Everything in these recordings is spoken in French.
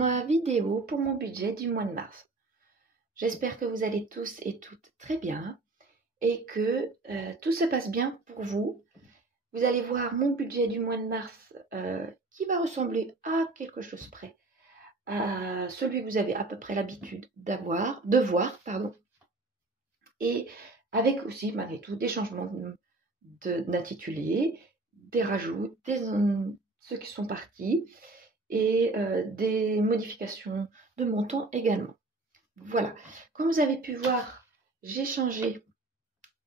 ma vidéo pour mon budget du mois de mars. J'espère que vous allez tous et toutes très bien et que tout se passe bien pour vous. Vous allez voir mon budget du mois de mars qui va ressembler à quelque chose près à celui que vous avez à peu près l'habitude de voir, pardon. Et avec aussi, malgré tout, des changements d'intitulé, des rajouts, ceux qui sont partis et des modifications de montant également. Voilà, comme vous avez pu voir, j'ai changé,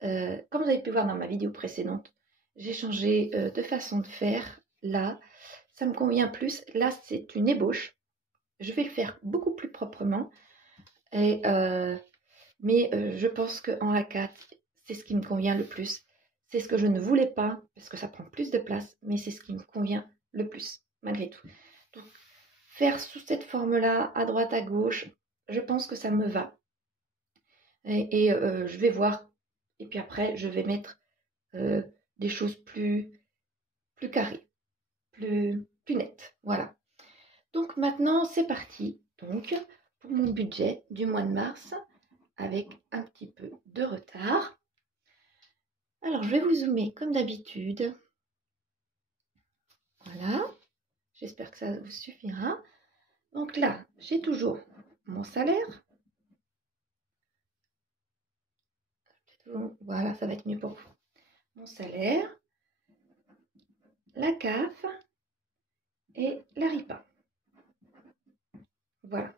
comme vous avez pu voir dans ma vidéo précédente, j'ai changé de façon de faire. Là, ça me convient plus. Là, c'est une ébauche. Je vais le faire beaucoup plus proprement. Mais je pense qu'en A4, c'est ce qui me convient le plus. C'est ce que je ne voulais pas, parce que ça prend plus de place, mais c'est ce qui me convient le plus, malgré tout. Donc, faire sous cette forme-là, à droite, à gauche, je pense que ça me va. Et je vais voir. Et puis après, je vais mettre des choses plus carrées, plus nettes. Voilà. Donc maintenant, c'est parti. Donc, pour mon budget du mois de mars, avec un petit peu de retard. Alors, je vais vous zoomer comme d'habitude. Voilà. J'espère que ça vous suffira. Donc là, j'ai toujours mon salaire. Voilà, ça va être mieux pour vous. Mon salaire, la CAF et la RIPA. Voilà.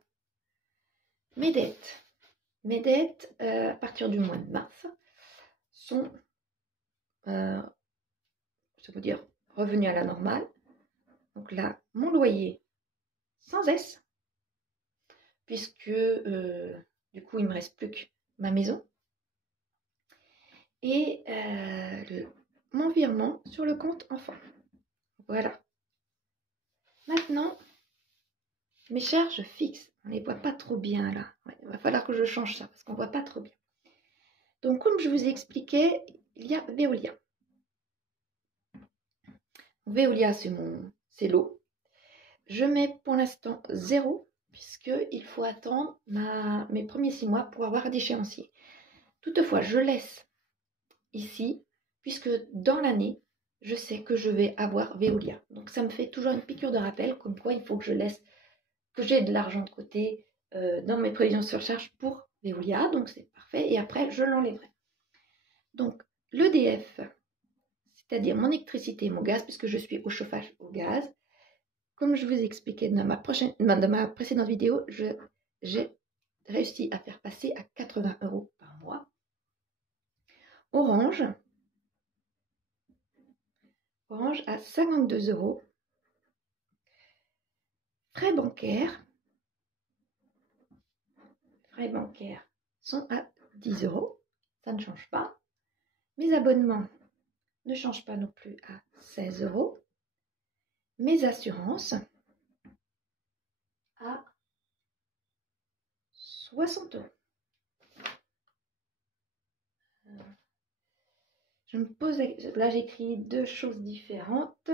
Mes dettes. Mes dettes, à partir du mois de mars, sont, je vais vous dire, revenues à la normale. Donc là, mon loyer sans S, puisque du coup, il ne me reste plus que ma maison. Et mon virement sur le compte enfant. Voilà. Maintenant, mes charges fixes. On ne les voit pas trop bien là. Ouais, il va falloir que je change ça parce qu'on ne voit pas trop bien. Donc, comme je vous ai expliqué, il y a Veolia. Veolia, c'est l'eau. Je mets pour l'instant 0 puisqu'il faut attendre mes premiers 6 mois pour avoir d'échéancier. Toutefois, je laisse ici puisque dans l'année, je sais que je vais avoir Veolia. Donc, ça me fait toujours une piqûre de rappel comme quoi il faut que j'ai de l'argent de côté dans mes prévisions sur charge pour Veolia. Donc, c'est parfait. Et après, je l'enlèverai. Donc, l'EDF, c'est-à-dire mon électricité et mon gaz, puisque je suis au chauffage au gaz, comme je vous ai expliqué dans ma précédente vidéo, j'ai réussi à faire passer à 80 € par mois. Orange à 52 €. Frais bancaires sont à 10 €. Ça ne change pas. Mes abonnements ne changent pas non plus à 16 €. Mes assurances à 60 €. Je me pose, là j'écris deux choses différentes,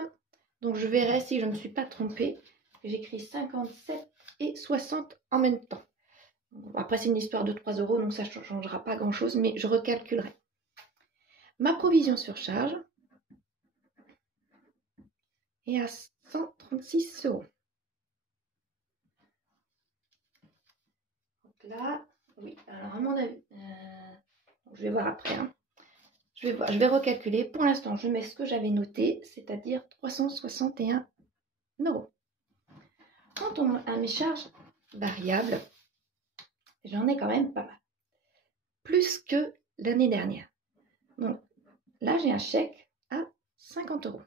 donc je verrai si je ne me suis pas trompée. J'écris 57 et 60 en même temps. Après c'est une histoire de 3 €, donc ça ne changera pas grand chose, mais je recalculerai. Ma provision sur charge est à 136 €. Donc là, oui, alors à mon avis, je vais voir après. Hein. Je vais recalculer. Pour l'instant, je mets ce que j'avais noté, c'est-à-dire 361 €. Quant à mes charges variables, j'en ai quand même pas mal. Plus que l'année dernière. Donc là, j'ai un chèque à 50 €.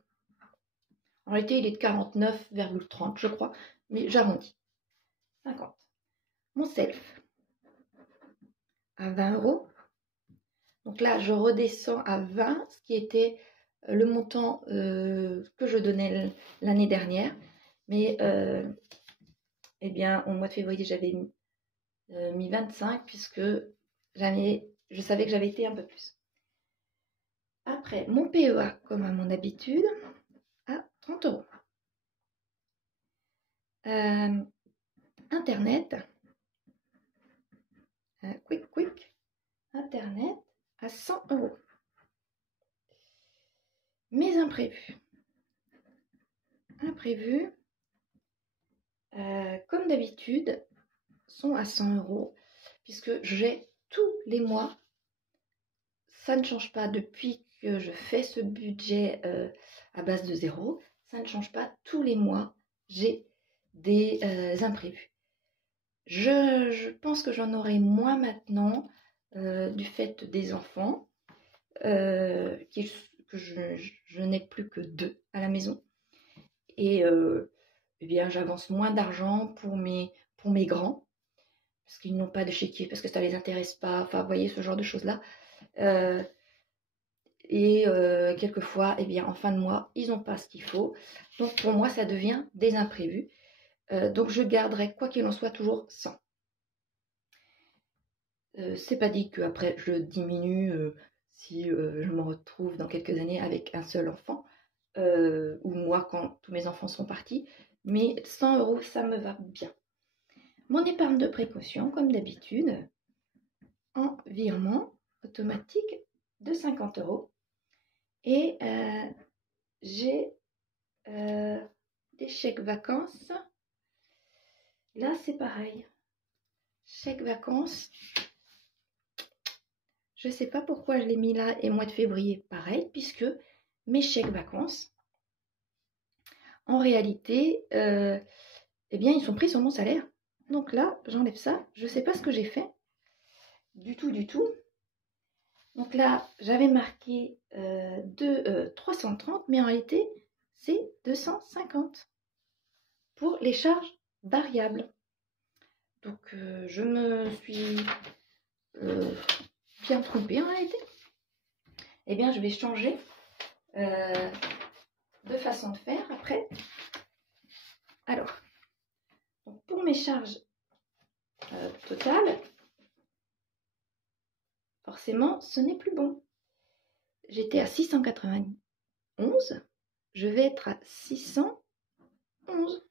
En réalité, il est de 49,30 je crois, mais j'arrondis. 50. Mon self à 20 €. Donc là, je redescends à 20, ce qui était le montant que je donnais l'année dernière. Mais, eh bien, au mois de février, j'avais mis 25 puisque je savais que j'avais été un peu plus. Après, mon PEA, comme à mon habitude, à 30 €. Internet, quick, Internet à 100 €. Mes imprévus. Comme d'habitude, sont à 100 €, puisque j'ai tous les mois, ça ne change pas depuis que je fais ce budget à base de 0, ça ne change pas, tous les mois, j'ai des imprévus. Je pense que j'en aurai moins maintenant du fait des enfants, que je n'ai plus que 2 à la maison. Et eh bien, j'avance moins d'argent pour mes grands, parce qu'ils n'ont pas de chéquier, parce que ça ne les intéresse pas, enfin, vous voyez, ce genre de choses-là. Quelquefois, eh bien, en fin de mois, ils n'ont pas ce qu'il faut. Donc, pour moi, ça devient des imprévus. Donc, je garderai, quoi qu'il en soit, toujours 100. C'est pas dit qu'après, je diminue si je me retrouve dans quelques années avec un seul enfant, ou moi, quand tous mes enfants sont partis. Mais 100 €, ça me va bien. Mon épargne de précaution, comme d'habitude, en virement automatique de 50 €. Et j'ai des chèques vacances. Là, c'est pareil. Chèque vacances. Je ne sais pas pourquoi je l'ai mis là, et mois de février, pareil, puisque mes chèques vacances, en réalité, eh bien, ils sont pris sur mon salaire. Donc là, j'enlève ça. Je ne sais pas ce que j'ai fait. Du tout. Donc là, j'avais marqué 330, mais en réalité, c'est 250 pour les charges variables. Donc, je me suis bien trompée en réalité. Eh bien, je vais changer de façon de faire après. Alors, donc pour mes charges totales, forcément, ce n'est plus bon. J'étais à 691, je vais être à 611.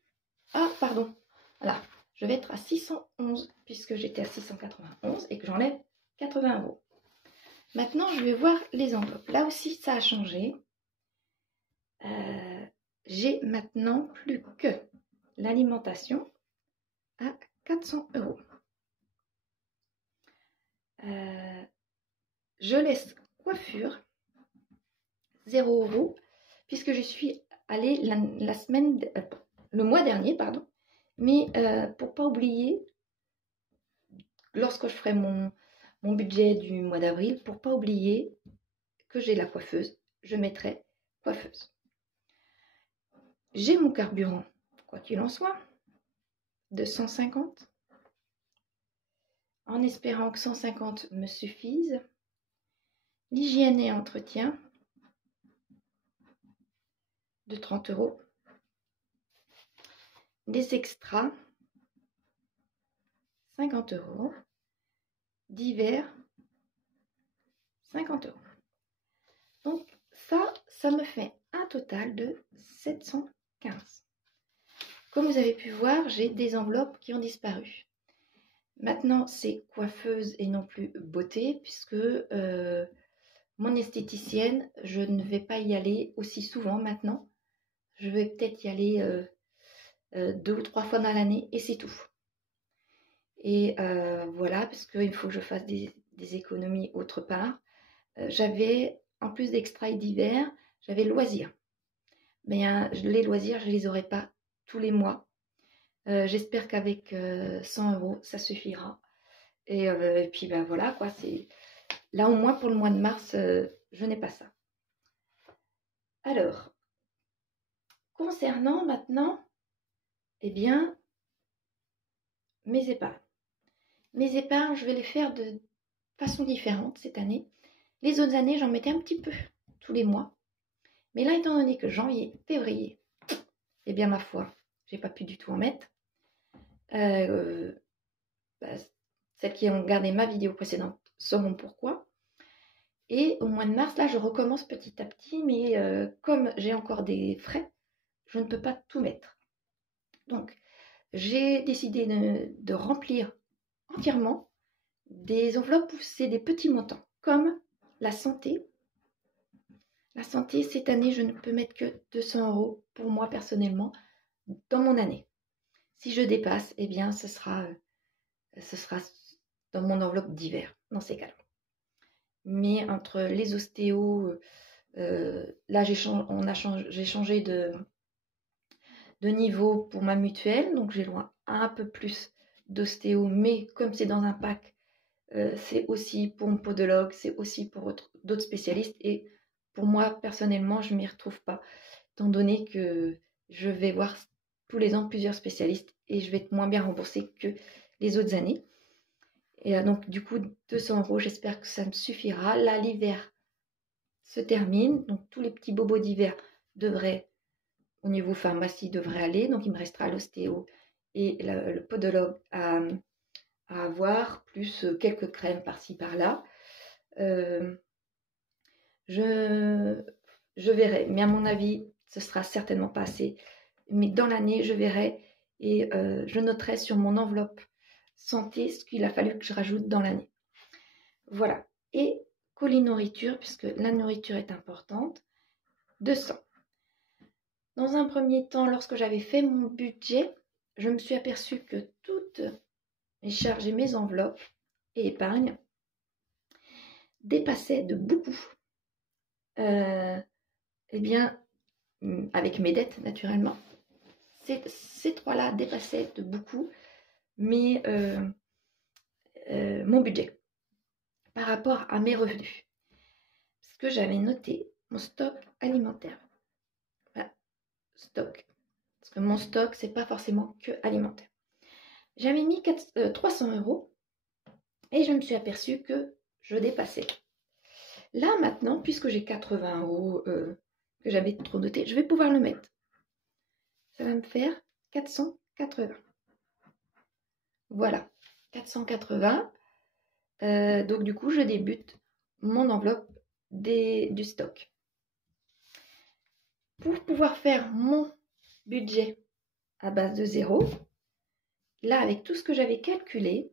Ah, pardon, voilà, je vais être à 611 puisque j'étais à 691 et que j'enlève 80 €. Maintenant, je vais voir les enveloppes. Là aussi, ça a changé. J'ai maintenant plus que l'alimentation à 400 €. Je laisse coiffure 0 € puisque je suis allée le mois dernier, pardon. Mais pour pas oublier, lorsque je ferai mon budget du mois d'avril, pour pas oublier que j'ai la coiffeuse, je mettrai coiffeuse. J'ai mon carburant, quoi qu'il en soit, de 150, en espérant que 150 me suffisent. L'hygiène et entretien de 30 €. Les extras, 50 €. Divers, 50 €. Donc ça me fait un total de 715. Comme vous avez pu voir, j'ai des enveloppes qui ont disparu. Maintenant, c'est coiffeuse et non plus beauté, puisque mon esthéticienne, je ne vais pas y aller aussi souvent maintenant. Je vais peut-être y aller 2 ou 3 fois dans l'année et c'est tout. Et voilà, parce qu'il faut que je fasse des économies autre part. J'avais, en plus d'extra et divers, j'avais loisirs. Mais les loisirs, je ne les aurai pas tous les mois. J'espère qu'avec 100 €, ça suffira. Et puis ben voilà, quoi. Là, au moins pour le mois de mars, je n'ai pas ça. Alors, concernant maintenant, eh bien, mes épargnes. Mes épargnes, je vais les faire de façon différente cette année. Les autres années, j'en mettais un petit peu tous les mois. Mais là, étant donné que janvier, février, eh bien, ma foi, j'ai pas pu du tout en mettre. Celles qui ont regardé ma vidéo précédente sauront pourquoi. Et au mois de mars, là, je recommence petit à petit, mais comme j'ai encore des frais, je ne peux pas tout mettre. Donc, j'ai décidé de remplir entièrement des enveloppes où c'est des petits montants, comme la santé. La santé, cette année, je ne peux mettre que 200 € pour moi personnellement dans mon année. Si je dépasse, eh bien, ce sera dans mon enveloppe d'hiver, dans ces cas-là. Mais entre les ostéos, là, j'ai changé de niveau pour ma mutuelle, donc j'ai loin un peu plus d'ostéo, mais comme c'est dans un pack, c'est aussi pour mon podologue, c'est aussi pour d'autres spécialistes, et pour moi, personnellement, je ne m'y retrouve pas, étant donné que je vais voir tous les ans plusieurs spécialistes et je vais être moins bien remboursée que les autres années. Et donc, du coup, 200 €, j'espère que ça me suffira. Là, l'hiver se termine, donc tous les petits bobos d'hiver devraient, au niveau pharmacie, devraient aller. Donc, il me restera l'ostéo et le podologue à avoir, plus quelques crèmes par-ci, par-là. Je verrai, mais à mon avis, ce sera certainement pas assez. Mais dans l'année, je verrai et je noterai sur mon enveloppe santé ce qu'il a fallu que je rajoute dans l'année. Voilà. Et colis nourriture, puisque la nourriture est importante, 200. Dans un premier temps, lorsque j'avais fait mon budget, je me suis aperçue que toutes mes charges et mes enveloppes et épargnes dépassaient de beaucoup. Eh bien, avec mes dettes naturellement, ces trois-là dépassaient de beaucoup mon budget par rapport à mes revenus. Parce que j'avais noté mon stock alimentaire. Voilà, stock. Parce que mon stock, c'est pas forcément que alimentaire. J'avais mis 300 € et je me suis aperçue que je dépassais. Là, maintenant, puisque j'ai 80 € que j'avais trop noté, je vais pouvoir le mettre. Ça va me faire 480. Voilà, 480. Donc, du coup, je débute mon enveloppe du stock. Pour pouvoir faire mon budget à base de 0, là, avec tout ce que j'avais calculé,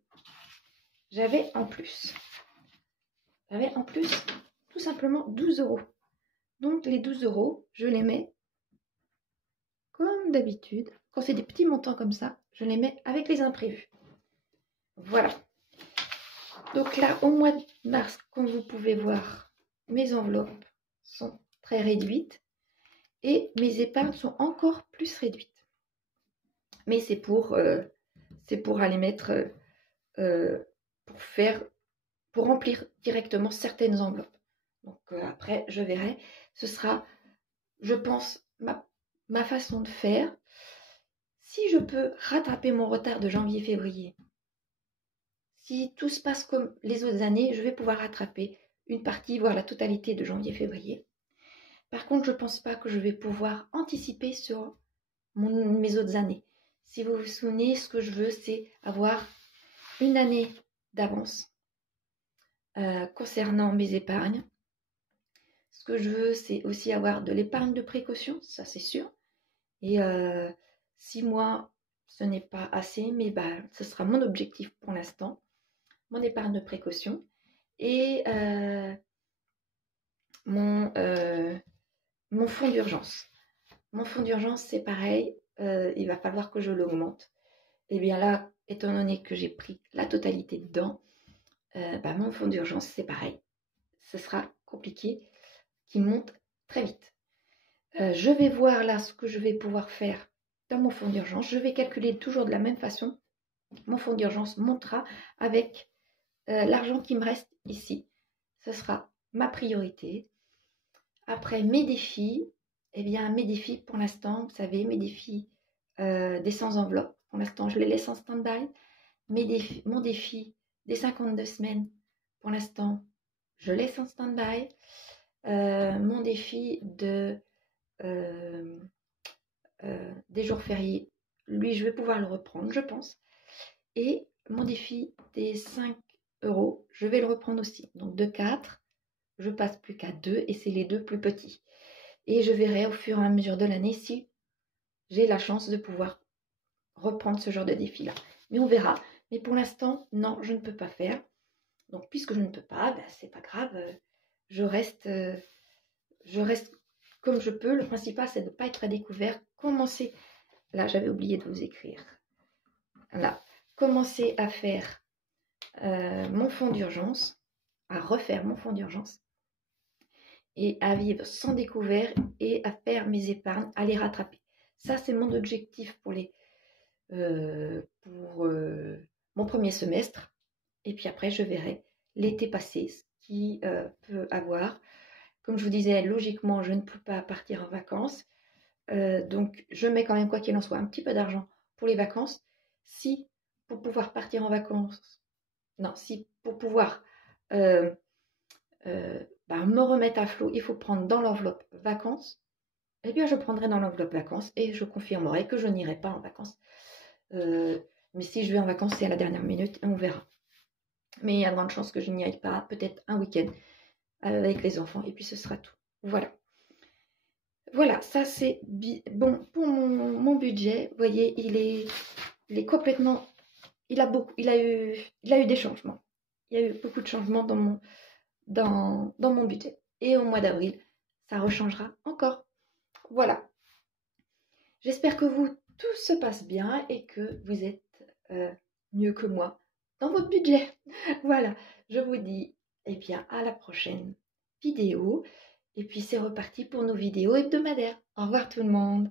j'avais en plus tout simplement 12 €. Donc, les 12 €, je les mets comme d'habitude. Quand c'est des petits montants comme ça, je les mets avec les imprévus. Voilà. Donc là, au mois de mars, comme vous pouvez voir, mes enveloppes sont très réduites et mes épargnes sont encore plus réduites. Mais c'est pour aller mettre, pour remplir directement certaines enveloppes. Donc après, je verrai. Ce sera, je pense, ma façon de faire. Si je peux rattraper mon retard de janvier-février, si tout se passe comme les autres années, je vais pouvoir rattraper une partie, voire la totalité de janvier-février. Par contre, je ne pense pas que je vais pouvoir anticiper sur mes autres années. Si vous vous souvenez, ce que je veux, c'est avoir une année d'avance concernant mes épargnes. Ce que je veux, c'est aussi avoir de l'épargne de précaution, ça c'est sûr. Et 6 mois, ce n'est pas assez, mais ce sera mon objectif pour l'instant. Mon épargne de précaution et mon fonds d'urgence. Mon fonds d'urgence, c'est pareil, il va falloir que je l'augmente. Et bien là, étant donné que j'ai pris la totalité dedans, mon fonds d'urgence, c'est pareil. Ce sera compliqué, qu'il monte très vite. Je vais voir là ce que je vais pouvoir faire dans mon fonds d'urgence. Je vais calculer toujours de la même façon. Mon fonds d'urgence montera avec l'argent qui me reste ici. Ce sera ma priorité. Après, mes défis, mes défis pour l'instant, vous savez, mes défis des 100 enveloppes, pour l'instant, je les laisse en stand-by. Mon défi des 52 semaines, pour l'instant, je laisse en stand-by. Mon défi des jours fériés, lui, je vais pouvoir le reprendre, je pense. Et mon défi des 5 €, je vais le reprendre aussi. Donc de 4, je passe plus qu'à 2 et c'est les 2 plus petits. Et je verrai au fur et à mesure de l'année si j'ai la chance de pouvoir reprendre ce genre de défi-là. Mais on verra. Mais pour l'instant, non, je ne peux pas faire. Donc, puisque je ne peux pas, ben, c'est pas grave. Je reste comme je peux. Le principal, c'est de ne pas être à découvert. Commencer. Là, j'avais oublié de vous écrire. Là, commencer à faire mon fonds d'urgence, à refaire mon fonds d'urgence et à vivre sans découvert et à faire mes épargnes, à les rattraper. Ça, c'est mon objectif pour mon premier semestre. Et puis après, je verrai l'été passé ce qui peut avoir. Comme je vous disais, logiquement, je ne peux pas partir en vacances. Donc, je mets quand même, quoi qu'il en soit, un petit peu d'argent pour les vacances. Si, pour pouvoir partir en vacances, non, si pour pouvoir me remettre à flot, il faut prendre dans l'enveloppe vacances, eh bien, je prendrai dans l'enveloppe vacances et je confirmerai que je n'irai pas en vacances. Mais si je vais en vacances, c'est à la dernière minute et on verra. Mais il y a de grandes chances que je n'y aille pas, peut-être un week-end avec les enfants et puis ce sera tout. Voilà. Voilà, ça c'est bon pour mon budget. Vous voyez, il est complètement. Il a eu des changements. Il y a eu beaucoup de changements dans mon budget. Et au mois d'avril, ça rechangera encore. Voilà. J'espère que tout se passe bien et que vous êtes mieux que moi dans votre budget. Voilà. Je vous dis bien à la prochaine vidéo. Et puis c'est reparti pour nos vidéos hebdomadaires. Au revoir tout le monde.